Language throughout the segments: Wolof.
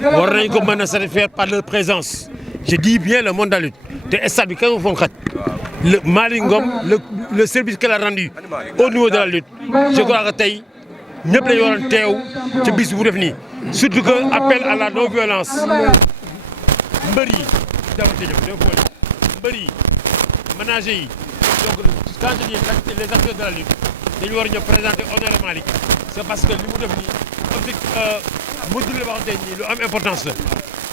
war nañ ko mën a satisfaire par leur présence je dis bien le monde de la lutte te stade bi kenn foon xaj le Malick Ngom le service qu'elle a rendu au niveau de la lutte je crois que tey ñëpp lañu waroon teew ci bis bu def nii surtout que appel à la non violence mbër yi dawante ñëw mbër yi ménager yi donc quand je dis les acteurs de la lutte dañu war a ñëw présenter honneur Malick c'est parce que li mu def nii objectif module la waxante nii lu am importance la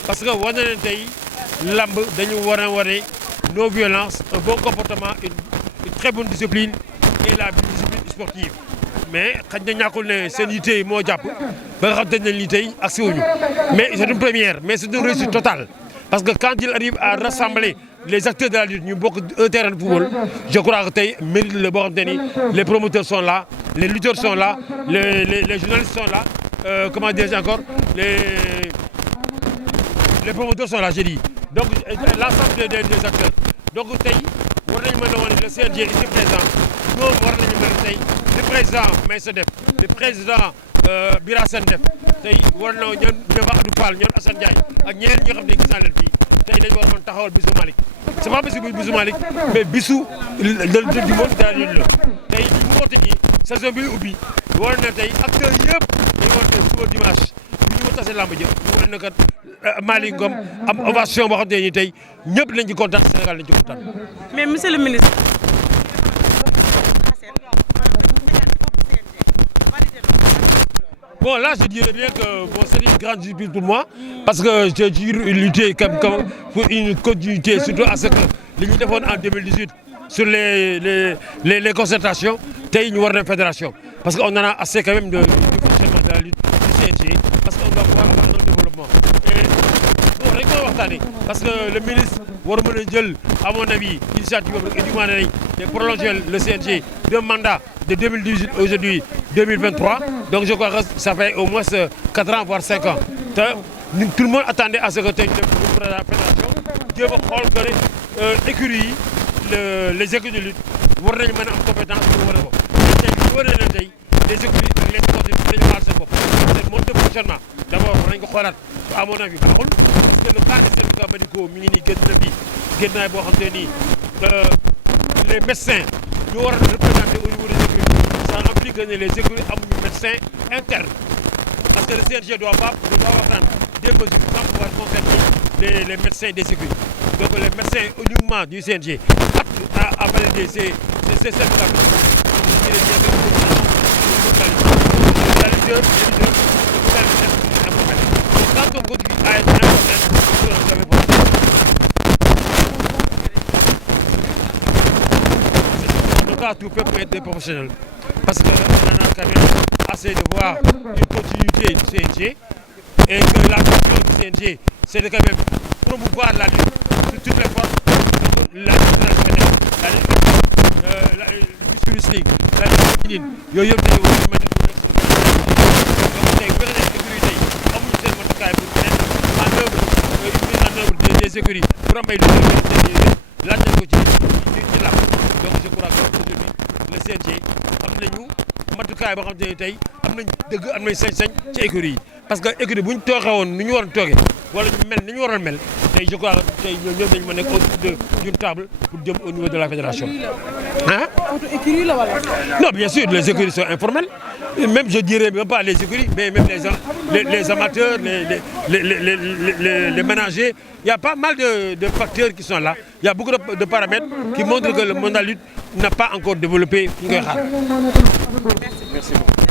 parce que wane na tey lamb dañu war a wane non violence un bon comportement une très bonne discipline et la discipline sportive mais xëy na ñàkkul ne seen yitte yi moo jàpp ba nga xam te ne lii tey agsi wuñu mais c'est une première mais c'est une réussite totale parce que quand il arrive à rassembler les acteurs de la lutte ñu bokk un terrain de football je crois que tey mérite la boo xam te ni les promoteurs sont là les lutteurs sont là les journalistes sont là comment dire encore les promoteurs sont là je dis donc l'ensemble des acteurs donc tey war nañu mën a wane le CNG ici présent ñoom war nañu mën a tey le président Meïssa def le président Bira Sène def tey war na ñoom Abdou Fall ñoom Assane Ndiaye ak ñeneen ñi nga xam ne gis naa leen fii tey dañu war a mën taxawal bisu Malick c'est pas bisu Malick mais bisu du monde de la lutte la tey li mu woote nii saison bi ubbi war na tey acteurs yëpp dañu war a tey suba dimanche bi ñu ma tasee lamb jë ñu war na kat Malick Ngom am ovation boo xam te ni tey ñëpp lañ ci kontaan Sénégal lañ ci kontaan. mais monsieur le ministre. Bon, là, je dirais bien que bon, c'est une grande surprise pour moi, parce que j'ai lutté comme pour une continuité, surtout à ce que les luttes en 2018 sur les concertations, nous avons une fédération. Parce qu'on en a assez quand même du fonctionnement de la lutte du CNG, parce qu'on doit pouvoir avoir un développement. Et bon, parce que le ministre Warmoune à mon avis, l'initiative de prolonger le CNG d'un mandat de 2018 aujourd'hui 2023. Donc je crois que ça fait au moins 4 ans, voire 5 ans. Tout le monde attendait à ce que la fédération Dieu va prendre l'écurie, les écuries de lutte, war nañu mën a am compétence pour wane ko. Les écuries ak les sportifs dañu xaar seen bopp. C'est mode de fonctionnement. D'abord war nañu ko xoolaat à mon avis baaxul parce que le cas des certificats médicaux mi ngi nii génn na fii génnaay boo xam te nii les médecins ñu war a représenter au niveau des écuries ça implique que les écuries amuñu médecin interne parce que le CNG doit prendre des mesures sans pouvoir concerter les médecins des écuries. Donc les médecins uniquement du CNG aptes à valider ces certificats quand on continue à être en tout cas tout fait pour être des professionnels parce qu'on en a quand même assez de voir une continuité du CNG et que la mission du CNG c'est de quand même promouvoir la lutte sur toutes les formes, la lutte traditionnelle, la lutte wrestling, la lutte féminine yooyu yëpp dañu war a mën a tey bu fekkee sécurité yi amuñu seen matukaay pour mise en œuvre des écuries pour am ay lutte laaj nañ ko ci làmb donc je crois que aujourd'hui le CNG am nañu matukaay boo xam te ne tey am nañ dëgg am nañ sañ-sañ ci écurie yi parce que écurie bu ñu tooxee woon ni ñu waroon toogee wala ñu mel ni ñu waroon mel tey je crois que tey ñoom ñëpp dañu mën a nekk autour d'une table pour jëm au niveau de la fédération. Hein? Non, bien sûr, les écuries sont informelles. Même je dirais même pas les écuries, mais même les amateurs, les managers. Il y a pas mal de facteurs qui sont là. Il y a beaucoup de paramètres qui montrent que le monde de la lutte n'a pas encore développé. Merci beaucoup.